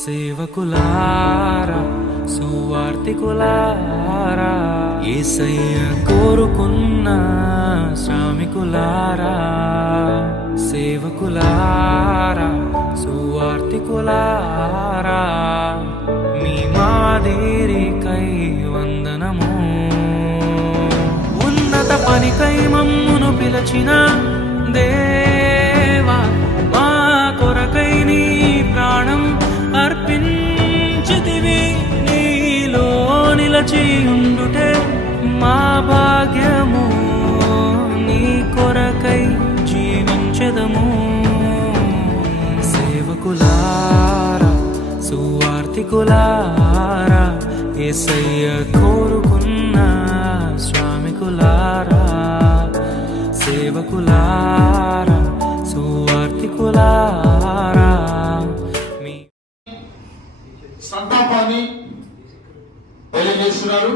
సేవకులారా సువార్తికులారా యేసయ్య కోరుకున్న శ్రామికులారా సేవకులారా సువార్తికులారా మీ మాదిరికై వందనము ఉన్నత పనికై మమ్మును పిలచిన దేవా మా కొరకై నీ ప్రాణం అర్పించితివి నీలో నిలచి ఉండుటే మా భాగ్యము నీ కొరకై జీవించెదము సేవకులారా సువార్తికులారా యేసయ్య కోరుకున్న శ్రామికులారా సేవకులారా సువార్తికులారా సంతాపాన్ని తెలియజేస్తున్నారు.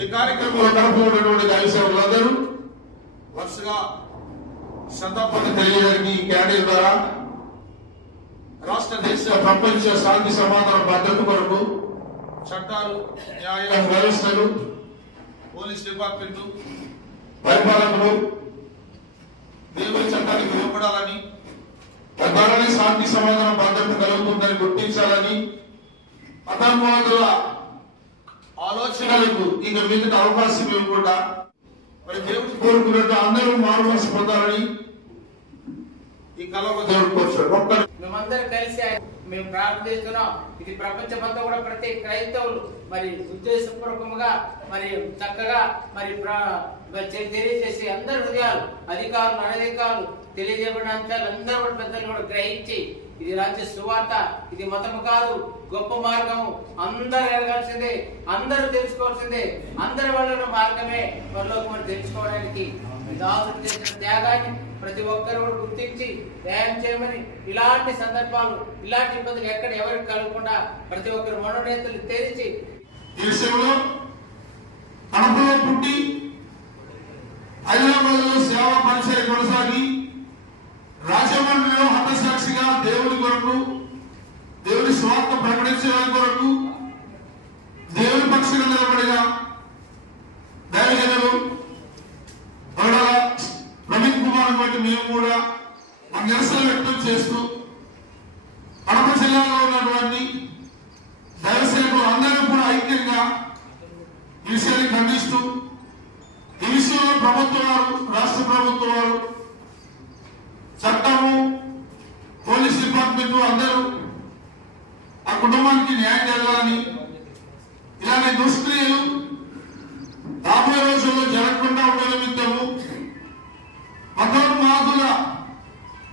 ఈ కార్యక్రమంలో కడపబడినటువంటి దైవ సేవకులందరూ వరుసగా సంతాపాన్ని తెలియజేయడానికి క్యాండిల్ ద్వారా రాష్ట్ర దేశ ప్రపంచ శాంతి సమాధాన భద్రత కొరకు చట్టాలు, న్యాయ వ్యవస్థలు, పోలీస్ డిపార్ట్మెంట్, పరిపాలకులు దేవుని చట్టానికి లోపడాలని, తద్వారానే శాంతి సమాధాన భద్రత కలుగుతుందని గుర్తించాలని, మతోన్మాదుల ఆలోచనలకు ఇక మీదట అవకాశం ఇవ్వకుండా మరి దేవుడు కోరుకున్నట్టు అందరూ మారుమనసు పొందాలని ఈ కళలో దేవుడు కోరుతాడు. మేమందరం కలిసి మేము ప్రార్థిస్తున్నాం. ఇది ప్రపంచమంతా కూడా ప్రతి క్రైస్తవులు మరి ఉద్దేశపూర్వకంగా మరి చక్కగా మరి తెలియజేసి అందరి హృదయాలు అధికారులు అనధికారులు తెలియజేయబడిన అంశాలు అందరూ కూడా పెద్దలు కూడా గ్రహించి ఇది రాజ్య సువార్త, ఇది మతము కాదు, గొప్ప మార్గము, అందరూ ఎరగాల్సిందే, అందరూ తెలుసుకోవాల్సిందే, అందరి వల్ల మార్గమే పరలోకం తెలుసుకోవడానికి దాసుడు చేసిన త్యాగాన్ని ప్రతి ఒక్కరు కూడా గుర్తించి న్యాయం చేయమని, ఇలాంటి సందర్భాలు ఇలాంటి ఇబ్బందులు ఎక్కడ ఎవరికి కలగకుండా ప్రతి ఒక్కరు మనోనేతలు తెరిచి దేశంలో కడపలో పుట్టి హైదరాబాద్ లో సేవ పరిచయం కొనసాగి రాజమండ్రిలో హతసాక్షిగా దేవుని కొరకు, దేవుని స్వార్థ ప్రకటించడానికి కొరకు దేవుని పక్షంగా నిలబడిన దైవజనులు ప్రవీణ్ కుమార్ బట్టి మేము కూడా మా నిరసన వ్యక్తం చేస్తూ కడప జిల్లాలో ఉన్నటువంటి దైవ సేవకులు అందరూ కూడా ఐక్యంగా ఈ విషయాన్ని ఖండిస్తూ ఈ విషయంలో ప్రభుత్వం వారు, రాష్ట్ర ప్రభుత్వం వారు, చట్టము, పోలీస్ డిపార్ట్మెంట్ అందరూ ఆ కుటుంబానికి న్యాయం జరగాలని, ఇలాంటి దుష్క్రియలు రాబోయే రోజుల్లో జరగకుండా ఉండే నిమిత్తము మతోన్మాదుల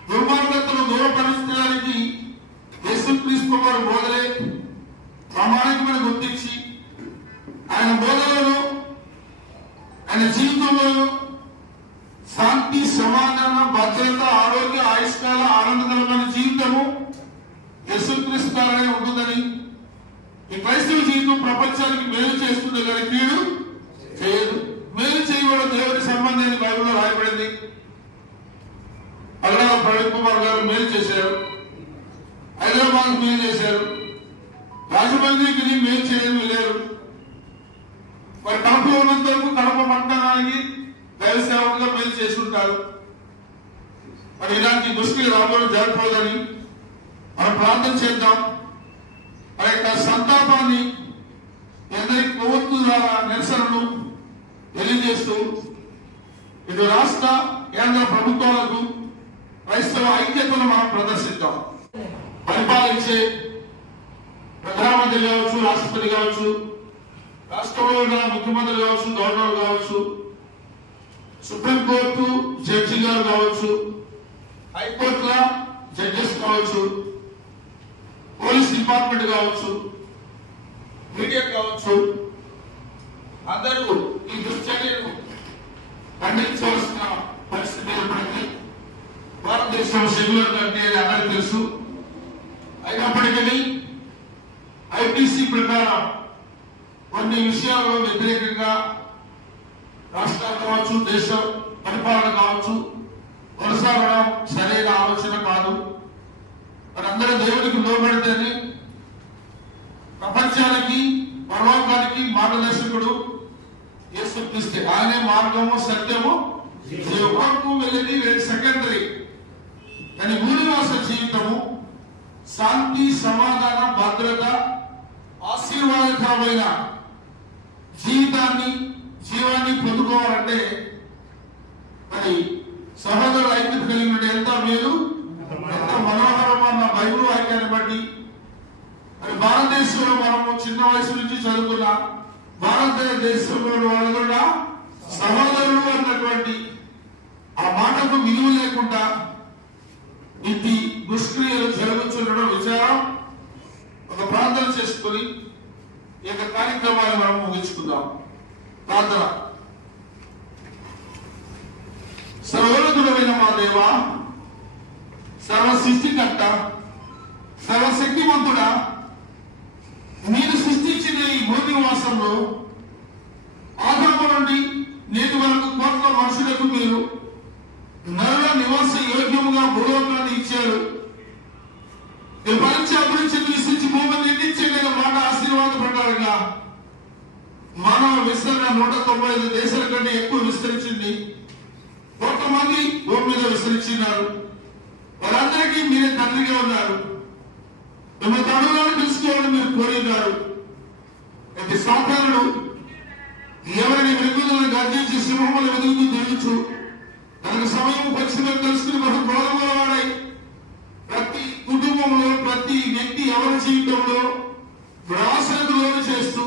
దుర్మార్గతను దూరపరచడానికి యేసుక్రీస్తు వారి బోధలే ప్రామాణికమైన గుర్తించి ఆయన బోధనలో, ఆయన జీవితంలో శాంతి, సమాధాన, భద్రత, ఆరోగ్య, ఆయుష్కాల, ఆనందకరమైన జీవితము యేసుక్రీస్తు ద్వారానే ఉంటుందని, ఈ క్రైస్తవ జీవితం ప్రపంచానికి మేలు చేస్తుంది కానీ కీడు చేయదు. మేలు చేయడం దేవుని సంబంధం బైబిల్లో రాయబడింది. అగ్రహార ప్రవీణ్ కుమార్ గారు మేలు చేశారు, హైదరాబాద్ మేలు చేశారు, రాజమండ్రికి మేలు చేయడం లేరు. మరి కడపలో ఉన్నంత వరకు కడప పట్టణానికి దైవ సేవకులుగా మేలు చేస్తుంటారు. మరి ఇలాంటి దుష్క్రియ రాబోయే జరగకూడదని మనం ప్రార్థన చేద్దాం. ఆ యొక్క సంతాపాన్ని అందరి కొవ్వొత్తు ద్వారా నిరసనలు తెలియజేస్తూ ఇటు రాష్ట్ర కేంద్ర ప్రభుత్వాలకు క్రైస్తవ ఐక్యతను మనం ప్రదర్శిద్దాం. పరిపాలించే ప్రధానమంత్రి కావచ్చు, రాష్ట్రపతి కావచ్చు, రాష్ట్రంలో ఉన్న ముఖ్యమంత్రి కావచ్చు, గవర్నర్ కావచ్చు, సుప్రీంకోర్టు జడ్జి గారు కావచ్చు, హైకోర్టుల జడ్జెస్ కావచ్చు, పోలీస్ డిపార్ట్మెంట్ కావచ్చు, మీడియా కావచ్చు, అందరూ ఈ దుశ్చర్యను ఖండించవలసిన పరిస్థితి ఏర్పడింది. భారతదేశం సెక్యులర్ కంట్రీ అని అందరికీ తెలుసు. అయినప్పటికీ ఐపీసీ ప్రకారం కొన్ని విషయాల్లో వ్యతిరేకంగా రాష్ట్రాలు కావచ్చు, దేశం పరిపాలన కావచ్చు కొనసాగడం సరైన ఆలోచన కాదు. దేవునికి లోబడితేనే ప్రపంచానికి పరలోకానికి మార్గదర్శకుడు యేసుక్రీస్తే. ఆయనే మార్గము సత్యము జీవకు వెళ్ళి సెకండరీ. కానీ భూనివాస జీవితము శాంతి సమాధానం భద్రత ఆశీర్వాదకరమైన జీవాన్ని పొందుకోవాలంటే మరి సహోదరుల ఐక్యత కలిగిన ఎంత మేలు ఎంత మనోహరమైన బైబిల్ వాక్యాన్ని బట్టి మరి భారతదేశంలో మనము చిన్న వయసు నుంచి చదువుకున్న భారతదేశంలో వాళ్ళు కూడా సహోదరులు అన్నటువంటి ఆ మాటకు విలువ లేకుండా ఇది దుష్క్రియలు జరుగుతుండడం విచారం. ఒక ప్రార్థన చేసుకుని ఈ యొక్క కార్యక్రమాన్ని మనం ముగించుకుందాం. ప్రార్థన. సర్వోన్నతుడైన మా దేవా, సర్వ సృష్టికర్త, సర్వశక్తిమంతుడా, మీరు సృష్టించిన ఈ భూనివాసంలో ఆదాము నుండి నేటి వరకు కోట్ల మనుషులకు మీరు నరుల నివాస యోగ్యముగా భూలోకాన్ని ఇచ్చారు. ప్రపంచ అభివృద్ధి విస్తరించి భూమిని నిర్మించే మాట ఆశీర్వాదపడ్డారుగా మానవ విస్తరణ 195 దేశాల కంటే ఎక్కువ విస్తరించింది. కోట్ల మంది భూమి మీద విస్తరించినారు. వారందరికీ మీరే తండ్రిగా ఉన్నారు. మిమ్మల్ని తడులను తెలుసుకోవాలని మీరు కోరినారు. అయితే సాతానుడు ఎవరిని మృగులను గర్జించి సింహముల వెతుకుతూ తెలుసు తనకు సమయం వచ్చిందని తెలుసుకుని బహు క్రోధముల వాడై ప్రతి కుటుంబంలో ప్రతి వ్యక్తి ఎవరి జీవితంలో ఆశలకు లోను చేస్తూ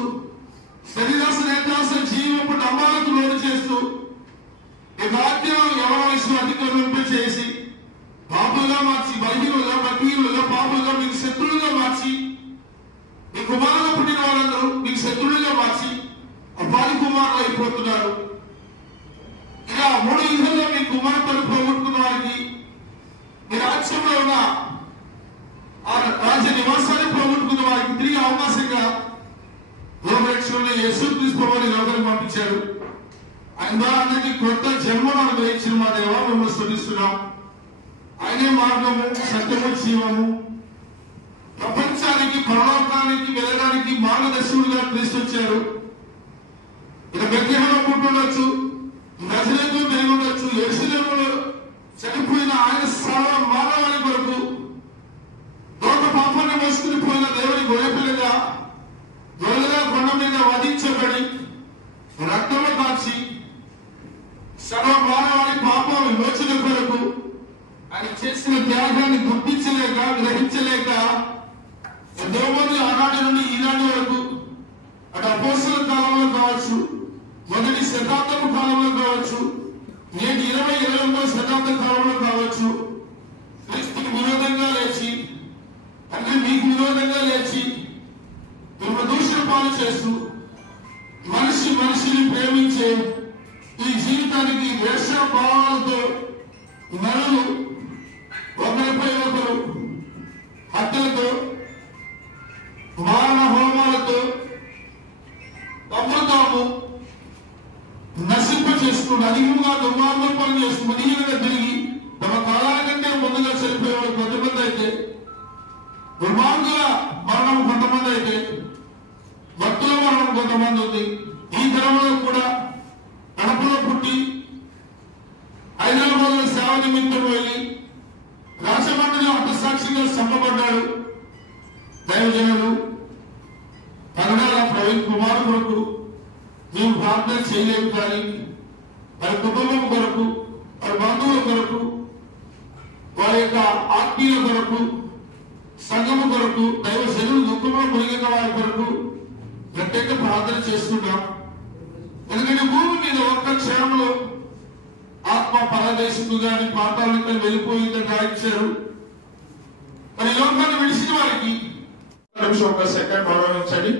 శరీరాశ నేత్రాశ జీవపు డంబాలకు లోను చేస్తూ యథార్థ్యం ఎవరి వయసులో అతిక్రమింప చేసి పాపులుగా మార్చి బలహీనులుగా భక్తిహీనులుగా పాపులుగా మీకు శత్రువులుగా మార్చి మీ కుమారులు పుట్టిన వాళ్ళందరూ మీకు శత్రువులుగా మార్చి అపాది కుమారులు అయిపోతున్నారు. ఇలా 3 యుగాల్లో మీ కుమార్తెను పోగొట్టుకున్న వారికి మీ రాజ్యంలో ఉన్న ఆ రాజ్య నివాసాన్ని పోగొట్టుకున్న వారికి తిరిగి అవకాశంగా లోకరక్షణలో యేసుక్రీస్తు ప్రభువుని లోకానికి పంపించారు. ఆయన ద్వారా అందరికీ కొత్త జన్మను అనుగ్రహించిన మా దేవా మిమ్మల్ని స్తుతిస్తున్నాం. ఆయనే మార్గము సత్యము జీవము. ప్రపంచానికి పరలోకానికి వెళ్ళడానికి మార్గదర్శకులుగా క్రీస్తు వచ్చారు. ఇక బెత్లెహేములో పుట్టుండొచ్చు, నజరేతులో పెరిగి ఉండొచ్చు, యెరూషలేములో చనిపోయిన ఆయన సర్వ మానవాళి కొరకు లోక పాపాన్ని మోసుకుని పోయిన దేవుని గొర్రెపిల్లగా గొర్రెగా కొండ మీద వధించబడి రక్తము కాచి సర్వ మానవాళి పాప విమోచన కొరకు ఆయన చేసిన త్యాగాన్ని గుర్తించలేక గ్రహించలేక ఎంతో మంది ఆనాటి నుండి ఈనాటి వరకు అటు అపోస్తల కాలంలో కావచ్చు, మొదటి శతాబ్దపు కాలంలో కావచ్చు, నేటి 20-21వ శతాబ్ద కాలంలో కావచ్చు, క్రీస్తుకి విరోధంగా లేచి అంటే మీకు విరోధంగా లేచి మిమ్మల్ని దూషణ పాలు చేస్తూ మనిషిని ప్రేమించే ఈ జీవితానికి ద్వేష భావాలతో నరులు ఒకరిపై ఒకరు హత్యలతో మారణ హోమాలతో తమ్ముతాము నశింప చేసుకుని అధికంగా దుర్మార్గం పనులు చేసుకుని మనిషిగా తిరిగి తమ కాలాల కంటే ముందుగా చనిపోయేవాడు కొంతమంది అయితే, దుర్మార్గుల మరణం కొంతమంది అయితే, భక్తుల మరణం కొంతమంది ఉంది. ఈ తరంలో కూడా కడపలో పుట్టి హైదరాబాద్ సేవ నిమిత్తం వెళ్ళి రాజమండ్రిలో అంతసాక్షిగా చంపబడ్డాడు దైవజనులు పగడాల ప్రవీణ్ కుమార్ కొరకు మేము ప్రార్థన చేయలేము. కానీ వారి కుటుంబం కొరకు, వారి బంధువుల కొరకు, వారి యొక్క ఆత్మీయుల కొరకు, సంఘము కొరకు, దైవజనులు దుఃఖంలో మునిగిన వారి కొరకు ప్రత్యేక ప్రార్థన చేస్తున్నాం. ఎందుకంటే భూమి మీద ఒక్క క్షణంలో ఆత్మ పరదేశకు గాని పాతాళానికి వెళ్ళిపోయిందని రాయించారు. మరి లోకాన్ని విడిచిన వారికి ఒక సెకండ్ గౌరవించండి.